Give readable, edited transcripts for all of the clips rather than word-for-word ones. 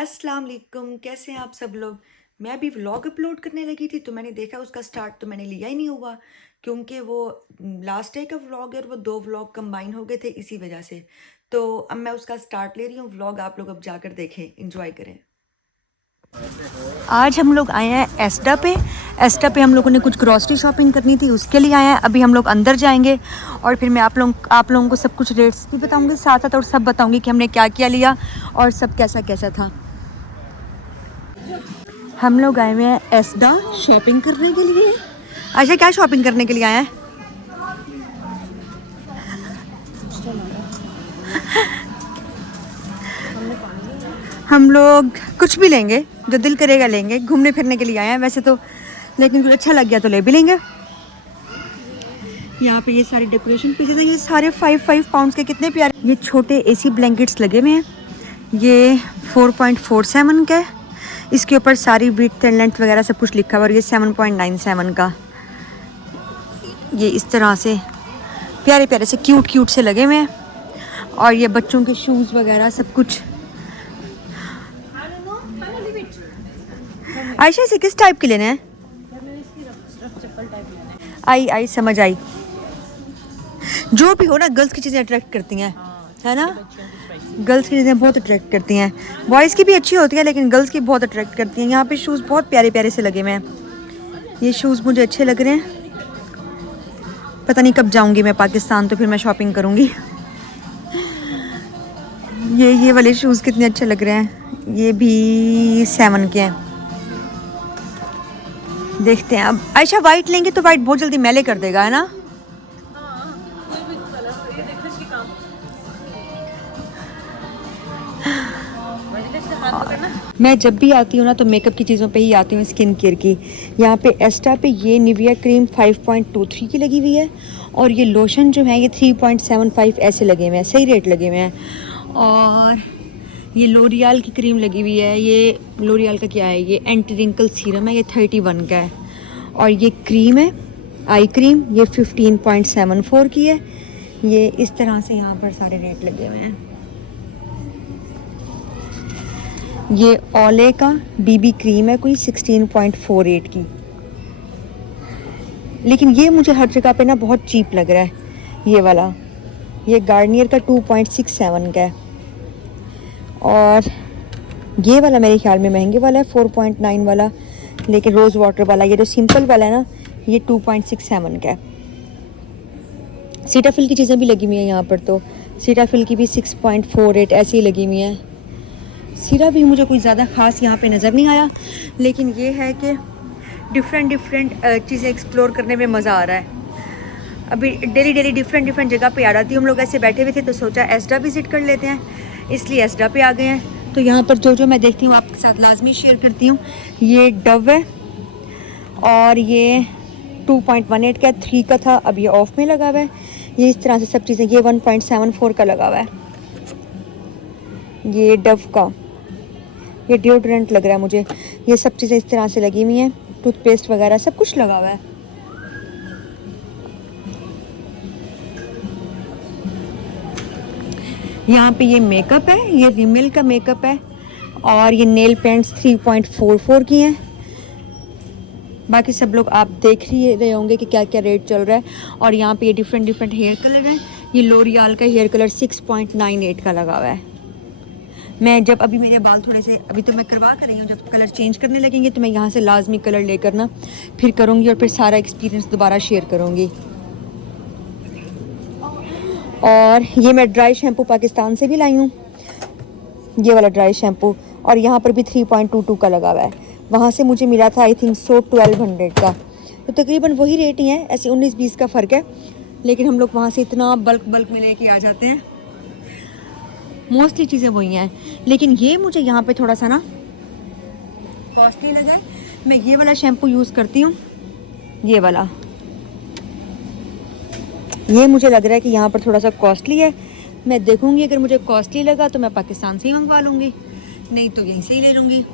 अस्सलाम वालेकुम, कैसे हैं आप सब लोग। मैं अभी व्लॉग अपलोड करने लगी थी तो मैंने देखा उसका स्टार्ट तो मैंने लिया ही नहीं हुआ, क्योंकि वो लास्ट डे का व्लॉग है और वो दो व्लॉग कंबाइन हो गए थे इसी वजह से। तो अब मैं उसका स्टार्ट ले रही हूँ व्लॉग, आप लोग अब जाकर देखें, इंजॉय करें। आज हम लोग आए हैं एस्टा पे हम लोगों ने कुछ ग्रॉसरी शॉपिंग करनी थी, उसके लिए आए हैं। अभी हम लोग अंदर जाएंगे और फिर मैं आप लोगों को सब कुछ रेट्स भी बताऊंगी साथ साथ, और सब बताऊंगी कि हमने क्या क्या लिया और सब कैसा कैसा था। हम लोग आए हुए हैं एस्डा शॉपिंग करने के लिए। अच्छा, क्या शॉपिंग करने के लिए आए हैं? हम लोग कुछ भी लेंगे, जो दिल करेगा लेंगे। घूमने फिरने के लिए आए हैं वैसे तो, लेकिन कुछ अच्छा लग गया तो ले भी लेंगे। यहाँ पे ये सारे डेकोरेशन पीसेस हैं, ये सारे 5 पाउंड्स के, कितने प्यारे। ये छोटे एसी ब्लैंकेट्स लगे हुए हैं, ये 4.47 का है। इसके ऊपर सारी विड्थ एंड लेंथ वगैरह सब कुछ लिखा हुआ है और ये 7.97 का। ये इस तरह से प्यारे प्यारे से क्यूट से लगे हुए हैं। और ये बच्चों के शूज़ वगैरह सब कुछ। आयशा, से किस टाइप के लेने हैं? आई समझ आई। जो भी हो ना, गर्ल्स की चीज़ें अट्रैक्ट करती हैं, है ना। गर्ल्स की चीज़ें बहुत अट्रैक्ट करती हैं। बॉयज़ की भी अच्छी होती है लेकिन गर्ल्स की बहुत अट्रैक्ट करती हैं। यहाँ पे शूज़ बहुत प्यारे प्यारे से लगे हुए हैं। ये शूज़ मुझे अच्छे लग रहे हैं। पता नहीं कब जाऊँगी मैं पाकिस्तान तो फिर मैं शॉपिंग करूँगी। ये वाले शूज़ कितने अच्छे लग रहे हैं। ये भी 7 के हैं। देखते हैं अब। आयशा, वाइट लेंगे तो वाइट बहुत जल्दी मैले कर देगा, है ना। मैं जब भी आती हूँ ना तो मेकअप की चीज़ों पे ही आती हूँ, स्किन केयर की। यहाँ पे एस्टा पे ये निविया क्रीम 5.23 की लगी हुई है और ये लोशन जो है ये 3.75 ऐसे लगे हुए हैं, सही रेट लगे हुए हैं। और ये लोरियल की क्रीम लगी हुई है। ये लोरियल का क्या है, ये एंटी रिंकल सीरम है, ये 31 का है। और ये क्रीम है, आई क्रीम, ये 15.74 की है। ये इस तरह से यहाँ पर सारे रेट लगे हुए हैं। ये ओले का बीबी क्रीम है कोई 16.48 की, लेकिन ये मुझे हर जगह पे ना बहुत चीप लग रहा है ये वाला। ये गार्नियर का 2.67 का है और ये वाला मेरे ख्याल में महंगे वाला है 4.9 वाला, लेकिन रोज़ वाटर वाला ये जो सिंपल वाला है ना ये 2.67 का है। सीटाफिल की चीज़ें भी लगी हुई हैं यहाँ पर, तो सीटाफिल की भी 6.48 ऐसी ही लगी हुई हैं। सीरा भी मुझे कोई ज़्यादा ख़ास यहाँ पे नज़र नहीं आया, लेकिन ये है कि डिफरेंट चीज़ें एक्सप्लोर करने में मज़ा आ रहा है। अभी डेली डिफरेंट जगह पे आ जाती हूँ। हम लोग ऐसे बैठे हुए थे तो सोचा एस्डा विज़िट कर लेते हैं, इसलिए एस्डा पे आ गए हैं। तो यहाँ पर जो मैं देखती हूँ आपके साथ लाजमी शेयर करती हूँ। ये डव है और ये 2.18 का, 3 का था, अब ये ऑफ में लगा हुआ है। ये इस तरह से सब चीज़ें, ये 1.74 का लगा हुआ है। ये डव का ये डिओड्रेंट लग रहा है मुझे। ये सब चीज़ें इस तरह से लगी हुई हैं, टूथपेस्ट वगैरह सब कुछ लगा हुआ है। यहाँ पे ये मेकअप है, ये रिमेल का मेकअप है और ये नेल पेंट्स 3.44 की हैं। बाकी सब लोग आप देख ही रहे होंगे कि क्या क्या रेट चल रहा है। और यहाँ पे ये डिफरेंट हेयर कलर हैं। ये लोरियल का हेयर कलर 6.98 का लगा हुआ है। मैं जब अभी मेरे बाल थोड़े से, अभी तो मैं करवा कर रही हूँ, जब कलर चेंज करने लगेंगे तो मैं यहाँ से लाजमी कलर लेकर ना फिर करूँगी और फिर सारा एक्सपीरियंस दोबारा शेयर करूँगी। और ये मैं ड्राई शैम्पू पाकिस्तान से भी लाई हूँ, ये वाला ड्राई शैम्पू, और यहाँ पर भी 3.22 का लगा हुआ है। वहाँ से मुझे मिला था आई थिंक 1200 का, तो तकरीबन वही रेट ही है, ऐसे 19-20 का फ़र्क है। लेकिन हम लोग वहाँ से इतना बल्क में लेके आ जाते हैं, मोस्टली चीज़ें वही हैं। लेकिन ये मुझे यहाँ पे थोड़ा सा ना कॉस्टली लगा है। मैं ये वाला शैम्पू यूज़ करती हूँ, ये वाला, ये मुझे लग रहा है कि यहाँ पर थोड़ा सा कॉस्टली है। मैं देखूँगी, अगर मुझे कॉस्टली लगा तो मैं पाकिस्तान से ही मंगवा लूँगी, नहीं तो यहीं से ही ले लूँगी।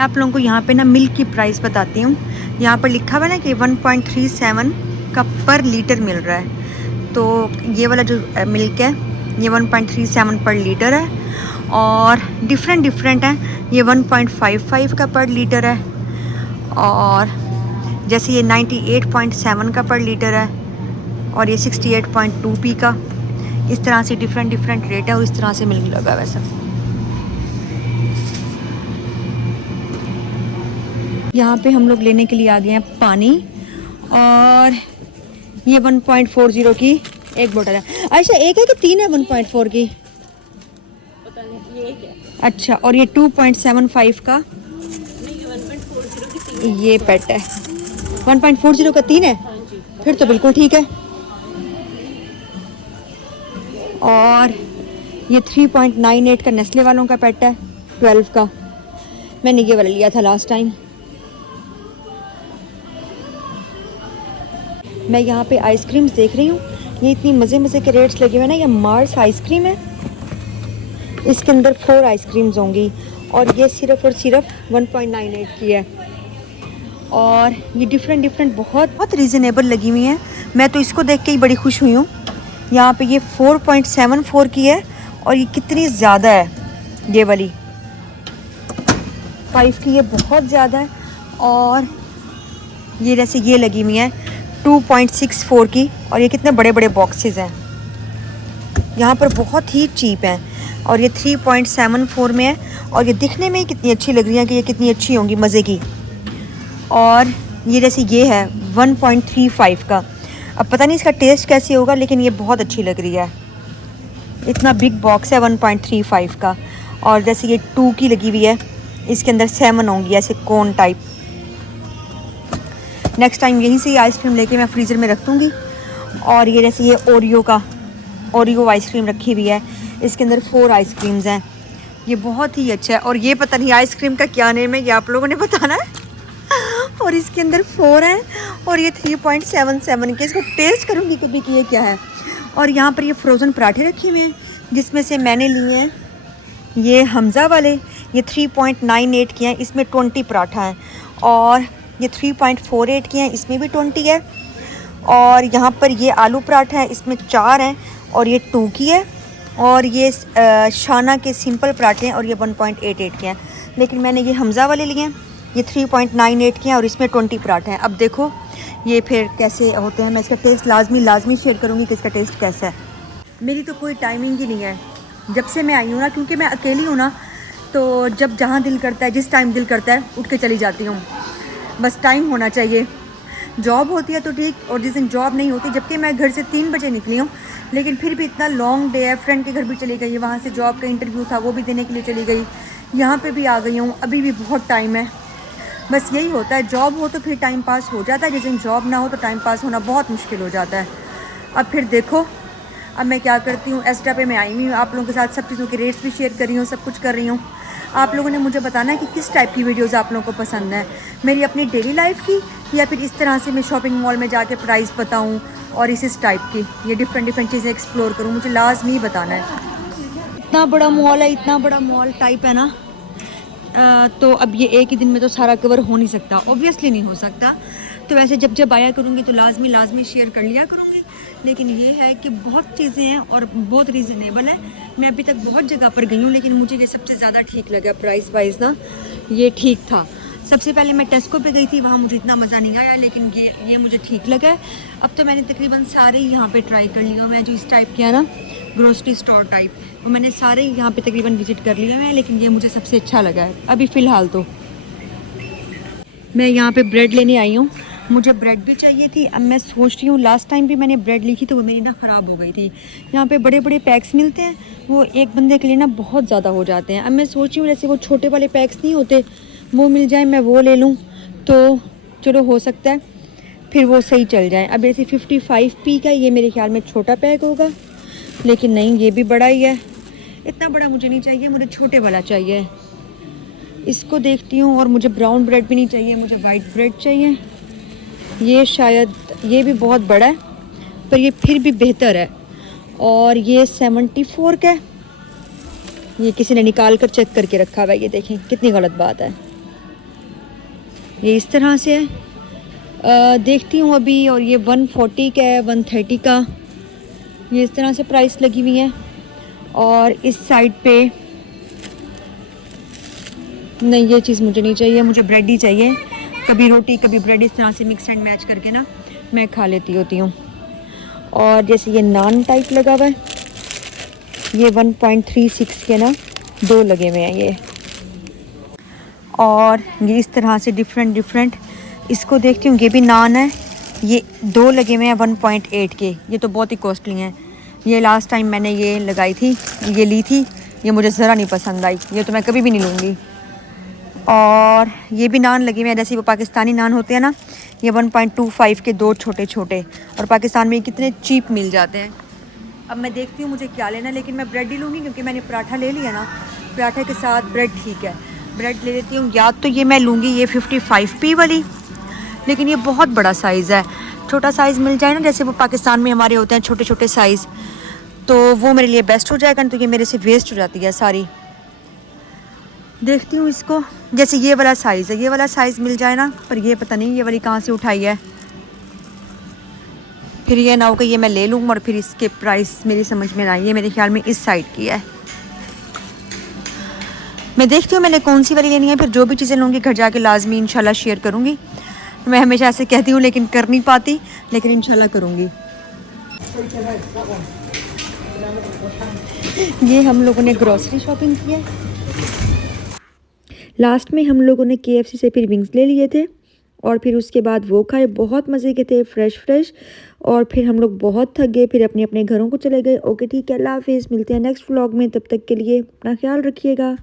आप लोगों को यहाँ पे ना मिल्क की प्राइस बताती हूँ। यहाँ पर लिखा हुआ है ना कि 1.37 का पर लीटर मिल रहा है। तो ये वाला जो मिल्क है ये 1.37 पर लीटर है, और डिफरेंट हैं। ये 1.55 का पर लीटर है, और जैसे ये 98.7 का पर लीटर है, और ये 68.2 पी का। इस तरह से डिफरेंट रेट है और इस तरह से मिलने लगा वैसा। यहाँ पे हम लोग लेने के लिए आ गए हैं पानी, और ये 1.40 की एक बोतल है। अच्छा, एक है कि 3 है 1.4 की? पता नहीं, ये एक है। अच्छा, और ये 2.75 का नहीं, ये 1.40 की 3 ये पेट है। 1.40 का 3 है, हाँ जी। फिर तो बिल्कुल ठीक है। और ये 3.98 का नेस्ले वालों का पेट है, 12 का। मैंने ये वाला लिया था लास्ट टाइम। मैं यहाँ पे आइसक्रीम्स देख रही हूँ, ये इतनी मज़े के रेट्स लगे हुए हैं ना। ये मार्स आइसक्रीम है, इसके अंदर 4 आइसक्रीम्स होंगी, और ये सिर्फ और सिर्फ 1.98 की है। और ये डिफरेंट बहुत रीज़नेबल लगी हुई हैं। मैं तो इसको देख के ही बड़ी खुश हुई हूँ। यहाँ पे ये 4.74 की है, और ये कितनी ज़्यादा है, ये वाली 5 की ये बहुत ज़्यादा है। और ये जैसे ये लगी हुई है 2.64 की, और ये कितने बड़े बॉक्सेस हैं। यहाँ पर बहुत ही चीप हैं, और ये 3.74 में है, और ये दिखने में ही कितनी अच्छी लग रही है कि ये कितनी अच्छी होंगी, मज़े की। और ये जैसे ये है 1.35 का। अब पता नहीं इसका टेस्ट कैसे होगा, लेकिन ये बहुत अच्छी लग रही है। इतना बिग बॉक्स है 1.35 का, और जैसे ये 2 की लगी हुई है, इसके अंदर 7 होंगी ऐसे कोन टाइप। नेक्स्ट टाइम यहीं से आइसक्रीम लेके मैं फ्रीज़र में रख दूँगी। और ये जैसे ये ओरियो आइसक्रीम रखी हुई है, इसके अंदर 4 आइसक्रीम्स हैं। ये बहुत ही अच्छा है, और ये पता नहीं आइसक्रीम का क्या नेम है, ये आप लोगों ने बताना है। और इसके अंदर 4 हैं, और ये 3.77 के। इसको टेस्ट करूँगी कभी कि ये क्या है। और यहाँ पर ये फ्रोज़न पराठे रखे हुए हैं, जिसमें से मैंने लिए हैं ये हमज़ा वाले। ये 3.98 के हैं, इसमें 20 पराठा हैं। और ये 3.48 के हैं, इसमें भी 20 है। और यहाँ पर ये आलू पराठा है, इसमें 4 हैं, और ये 2 की है। और ये शाना के सिंपल पराठे हैं, और ये 1.88 के हैं। लेकिन मैंने ये हमज़ा वाले लिए हैं, ये 3.98 के हैं, और इसमें 20 पराठे हैं। अब देखो ये फिर कैसे होते हैं। मैं इसका टेस्ट लाजमी शेयर करूँगी कि इसका टेस्ट कैसा है। मेरी तो कोई टाइमिंग ही नहीं है जब से मैं आई हूँ ना, क्योंकि मैं अकेली हूँ ना, तो जब जहाँ दिल करता है, जिस टाइम दिल करता है, उठ के चली जाती हूँ। बस टाइम होना चाहिए। जॉब होती है तो ठीक, और जिस दिन जॉब नहीं होती, जबकि मैं घर से 3 बजे निकली हूँ, लेकिन फिर भी इतना लॉन्ग डे है। फ्रेंड के घर भी चली गई, वहाँ से जॉब का इंटरव्यू था, वो भी देने के लिए चली गई। यहाँ पे भी आ गई हूँ, अभी भी बहुत टाइम है। बस यही होता है, जॉब हो तो फिर टाइम पास हो जाता है, जिस दिन जॉब ना हो तो टाइम पास होना बहुत मुश्किल हो जाता है। अब फिर देखो, अब मैं क्या करती हूँ, एस्टा पे मैं आई हुई हूँ, आप लोगों के साथ सब चीज़ों के रेट्स भी शेयर कर रही हूँ, सब कुछ कर रही हूँ। आप लोगों ने मुझे बताना है कि किस टाइप की वीडियोज़ आप लोगों को पसंद है, मेरी अपनी डेली लाइफ की, या फिर इस तरह से मैं शॉपिंग मॉल में जाके प्राइस बताऊँ और इस टाइप की, ये डिफरेंट चीज़ें एक्सप्लोर करूँ। मुझे लाजमी बताना है। इतना बड़ा मॉल है, इतना बड़ा मॉल टाइप है ना, तो अब ये एक ही दिन में तो सारा कवर हो नहीं सकता, ऑब्वियसली नहीं हो सकता। तो वैसे जब आया करूँगी तो लाजमी शेयर कर लिया करूँगी। लेकिन ये है कि बहुत चीज़ें हैं और बहुत रीज़नेबल है। मैं अभी तक बहुत जगह पर गई हूँ, लेकिन मुझे ये सबसे ज़्यादा ठीक लगा प्राइस वाइज ना, ये ठीक था। सबसे पहले मैं टेस्को पे गई थी, वहाँ मुझे इतना मज़ा नहीं आया, लेकिन ये मुझे ठीक लगा है। अब तो मैंने तकरीबन सारे ही यहाँ पे ट्राई कर लिया। मैं जो इस टाइप किया ना, ग्रोसरी स्टोर टाइप, वो मैंने सारे ही यहाँ पे तकरीबन विज़िट कर लिए हैं, लेकिन ये मुझे सबसे अच्छा लगा है अभी फ़िलहाल। तो मैं यहाँ पे ब्रेड लेने आई हूँ, मुझे ब्रेड भी चाहिए थी। अब मैं सोच रही हूँ, लास्ट टाइम भी मैंने ब्रेड ली थी तो वो मेरी ना ख़राब हो गई थी। यहाँ पे बड़े बड़े पैक्स मिलते हैं, वो एक बंदे के लिए ना बहुत ज़्यादा हो जाते हैं। अब मैं सोच रही हूँ जैसे वो छोटे वाले पैक्स नहीं होते, वो मिल जाए, मैं वो ले लूँ तो चलो हो सकता है फिर वो सही चल जाए। अब जैसे 55p का ये मेरे ख्याल में छोटा पैक होगा, लेकिन नहीं, ये भी बड़ा ही है। इतना बड़ा मुझे नहीं चाहिए, मुझे छोटे वाला चाहिए। इसको देखती हूँ। और मुझे ब्राउन ब्रेड भी नहीं चाहिए, मुझे वाइट ब्रेड चाहिए। ये शायद ये भी बहुत बड़ा है, पर ये फिर भी बेहतर है। और ये 74 का है, ये किसी ने निकाल कर चेक करके रखा हुआ है, ये देखें कितनी गलत बात है। ये इस तरह से है, देखती हूँ अभी। और ये 140 का है, 130 का, ये इस तरह से प्राइस लगी हुई है। और इस साइड पे नहीं, ये चीज़ मुझे नहीं चाहिए, मुझे ब्रेड ही चाहिए। कभी रोटी कभी ब्रेड, इस तरह से मिक्स एंड मैच करके ना मैं खा लेती होती हूँ। और जैसे ये नान टाइप लगा हुआ है, ये 1.36 के ना 2 लगे हुए हैं ये। और ये इस तरह से डिफरेंट इसको देखती हूँ, ये भी नान है, ये 2 लगे हुए हैं 1.8 के। ये तो बहुत ही कॉस्टली हैं। ये लास्ट टाइम मैंने ये लगाई थी, ये ली थी, ये मुझे ज़रा नहीं पसंद आई, ये तो मैं कभी भी नहीं लूँगी। और ये भी नान लगे हुए हैं, जैसे वो पाकिस्तानी नान होते हैं ना, ये 1.25 के 2 छोटे छोटे। और पाकिस्तान में कितने चीप मिल जाते हैं। अब मैं देखती हूँ मुझे क्या लेना है, लेकिन मैं ब्रेड ही लूँगी क्योंकि मैंने पराठा ले लिया ना, पराठे के साथ ब्रेड ठीक है। ब्रेड ले लेती हूँ, या तो ये मैं लूँगी ये 55p वाली, लेकिन ये बहुत बड़ा साइज़ है। छोटा साइज़ मिल जाए ना, जैसे वो पाकिस्तान में हमारे होते हैं छोटे छोटे साइज़, तो वो मेरे लिए बेस्ट हो जाएगा। तो ये मेरे से वेस्ट हो जाती है सारी। देखती हूँ इसको, जैसे ये वाला साइज़ है, ये वाला साइज़ मिल जाए ना, पर ये पता नहीं ये वाली कहाँ से उठाई है। फिर ये ना हो कि ये मैं ले लूँ और फिर इसके प्राइस मेरी समझ में ना आई है। मेरे ख्याल में इस साइड की है। मैं देखती हूँ मैंने कौन सी वाली लेनी है। फिर जो भी चीज़ें लूँगी घर जाके लाजमी इंशाल्लाह शेयर करूँगी। मैं हमेशा ऐसे कहती हूँ लेकिन कर नहीं पाती, लेकिन इंशाल्लाह करूँगी। ये हम लोगों ने ग्रॉसरी शॉपिंग की है। लास्ट में हम लोगों ने KFC से फिर विंग्स ले लिए थे और फिर उसके बाद वो खाए, बहुत मज़े के थे, फ्रेश। और फिर हम लोग बहुत थक गए, फिर अपने अपने घरों को चले गए। ओके ठीक है, अल्लाह हाफिज़, मिलते हैं नेक्स्ट व्लॉग में। तब तक के लिए अपना ख्याल रखिएगा।